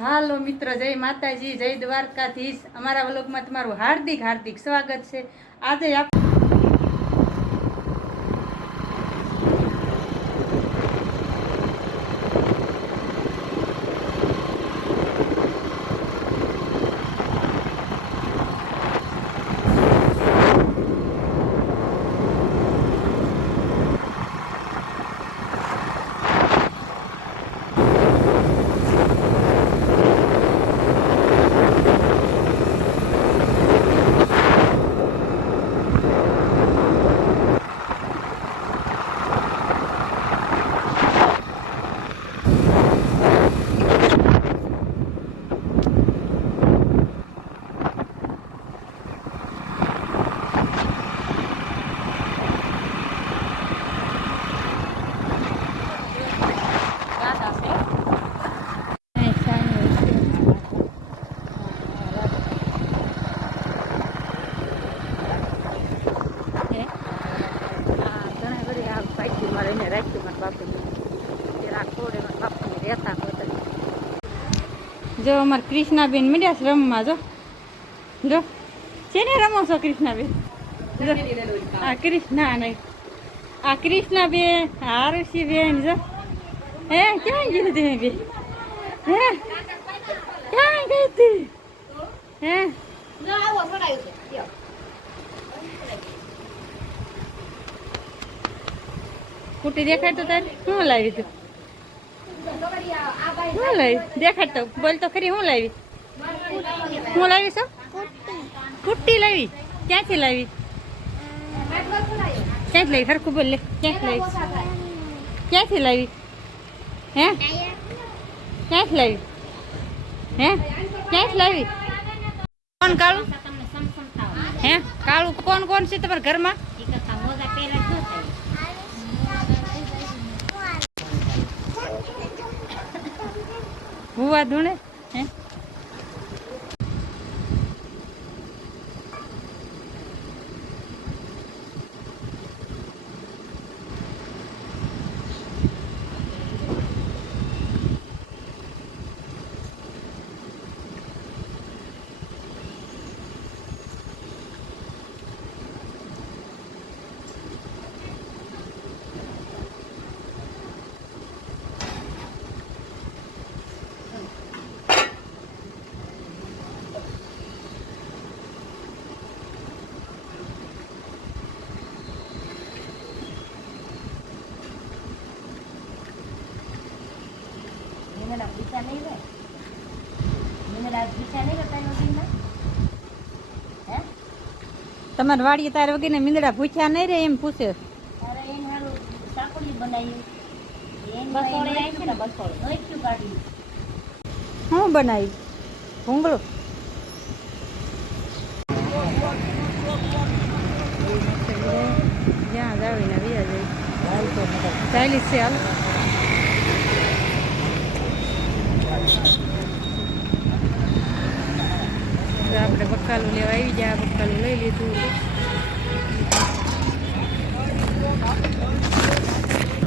હાલો મિત્ર, જય માતાજી, જય દ્વારકાધીશ. અમારા વ્લોગમાં તમારું હાર્દિક હાર્દિક સ્વાગત છે. આજે જો અમારે કૃષ્ણાબેન મીડ્યા છે રમવા. જો જો છે ને રમો છો કૃષ્ણાબેન? આ કૃષ્ણા નહીં, આ કૃષ્ણાબેન, આરુષીબેન. જો હે ક્યાં ગઈ તમે બે? હે ક્યાં ગઈ તી? હે કુટી દેખાય તો તારે શું લાવી તું? શું લાવી દેખાડ તો બોલ તો ખરી. શું લાવી? શું લાવી છો? કુટ્ટી લાવી? ક્યાંથી લાવી? ક્યાંથી લાવી? હરખું બોલ લે. ક્યાંથી લાવી? ક્યાંથી લાવી? હે ક્યાંથી લાવી? હે ક્યાંથી લાવી? કોણ કાળું? હે કાળું કોણ કોણ છે તમારા ઘરમાં? ભૂવા ધૂણે હે? તમારે વાડીએ તારે વગેરે મીંદડા ભૂખ્યા નહીં રે એમ પૂછે. શું બનાવી? ભૂંગળો જ્યાં જાવીને વ્યા જાય 40 છે. હાલ આપણે બકાલું લેવા આવી ગયા. બકાલું લઈ લીધું.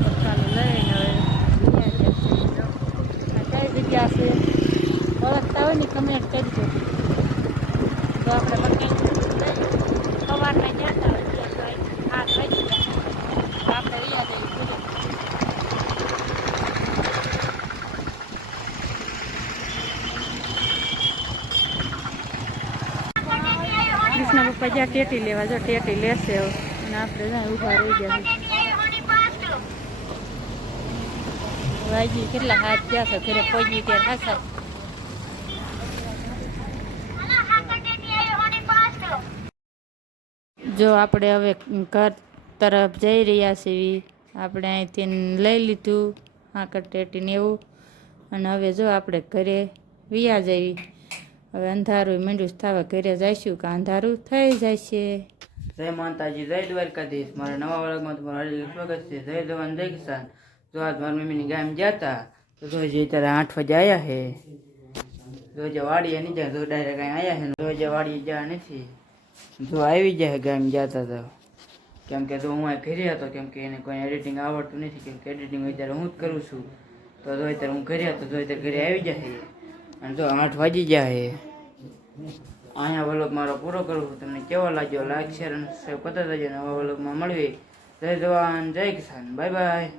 બકાલું લઈને હવે કઈ જગ્યા છે ઓળખતા હોય ને કમેન્ટ કરજો. તો આપણે બકાલું સવારના જતા હોય 8 વાગે આપણે અહીંયા જઈએ. કૃષ્ણ પપ્પા જ્યાં ટેટી લેવા જો ટેટી લેશે અને આપણે જ્યાં ઊભા રહી ગયા. વાજી કેટલા હાથ ગયા છે ઘરે પહોંચી ત્યારે હાસા. જો આપણે હવે ઘર તરફ જઈ રહ્યા છીએ. આપણે અહીંથી લઈ લીધું હાકર ટેટીને એવું. અને હવે જો આપણે ઘરે વિયા જઈએ. હવે અંધારું માંડ્યું થવા ઘરે જઈશું કે અંધારું થઈ જાય છે. જય માતાજી, જય દ્વારકાધીશ. મારા નવા વર્ગમાં તમારું હાર્દિક સ્વાગત છે. જય જવાન જય કિસાન. જો આજ મારી મમ્મીની ગામ ગયા હતા તો જો જે ત્યારે 8 વાગે આવ્યા છે. જો જે વાડીએ નહીં જાય તો ડાયરેક્ટ અહીં આવ્યા છે. જો જે વાડીએ ગયા નથી જો આવી જાય ગામ જતા તો કેમ કે જો હું અહીં ઘરે હતો કેમ કે એને કોઈ એડિટિંગ આવડતું નથી. કેમ કે એડિટિંગ અત્યારે હું જ કરું છું. તો જો અત્યારે હું ઘરે હતો તો અત્યારે ઘરે આવી જાય અને જો 8 વાગી ગયા છે. અહીંયા વ્લોગ મારો પૂરો કરું છું. તમને કેવો લાગ્યો લાઈક શેર અને સબસ્ક્રાઈબ કરતા જજો. નવા વ્લોગમાં મળીએ. જય જવાન જય કિસાન. Bye bye.